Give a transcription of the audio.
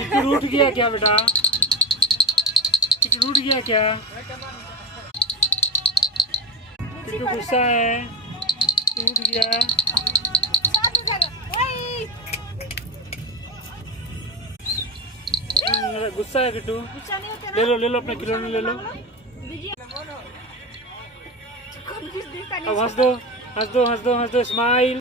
किट्टू रूठ गया क्या बेटा? किट्टू रूठ गया क्या? किट्टू गुस्सा है, रूठ गया। गुस्सा है किट्टू। ले लो अपना खिलौना ले लो। अब हंस दो, हंस दो, हंस दो, हंस दो, स्माइल।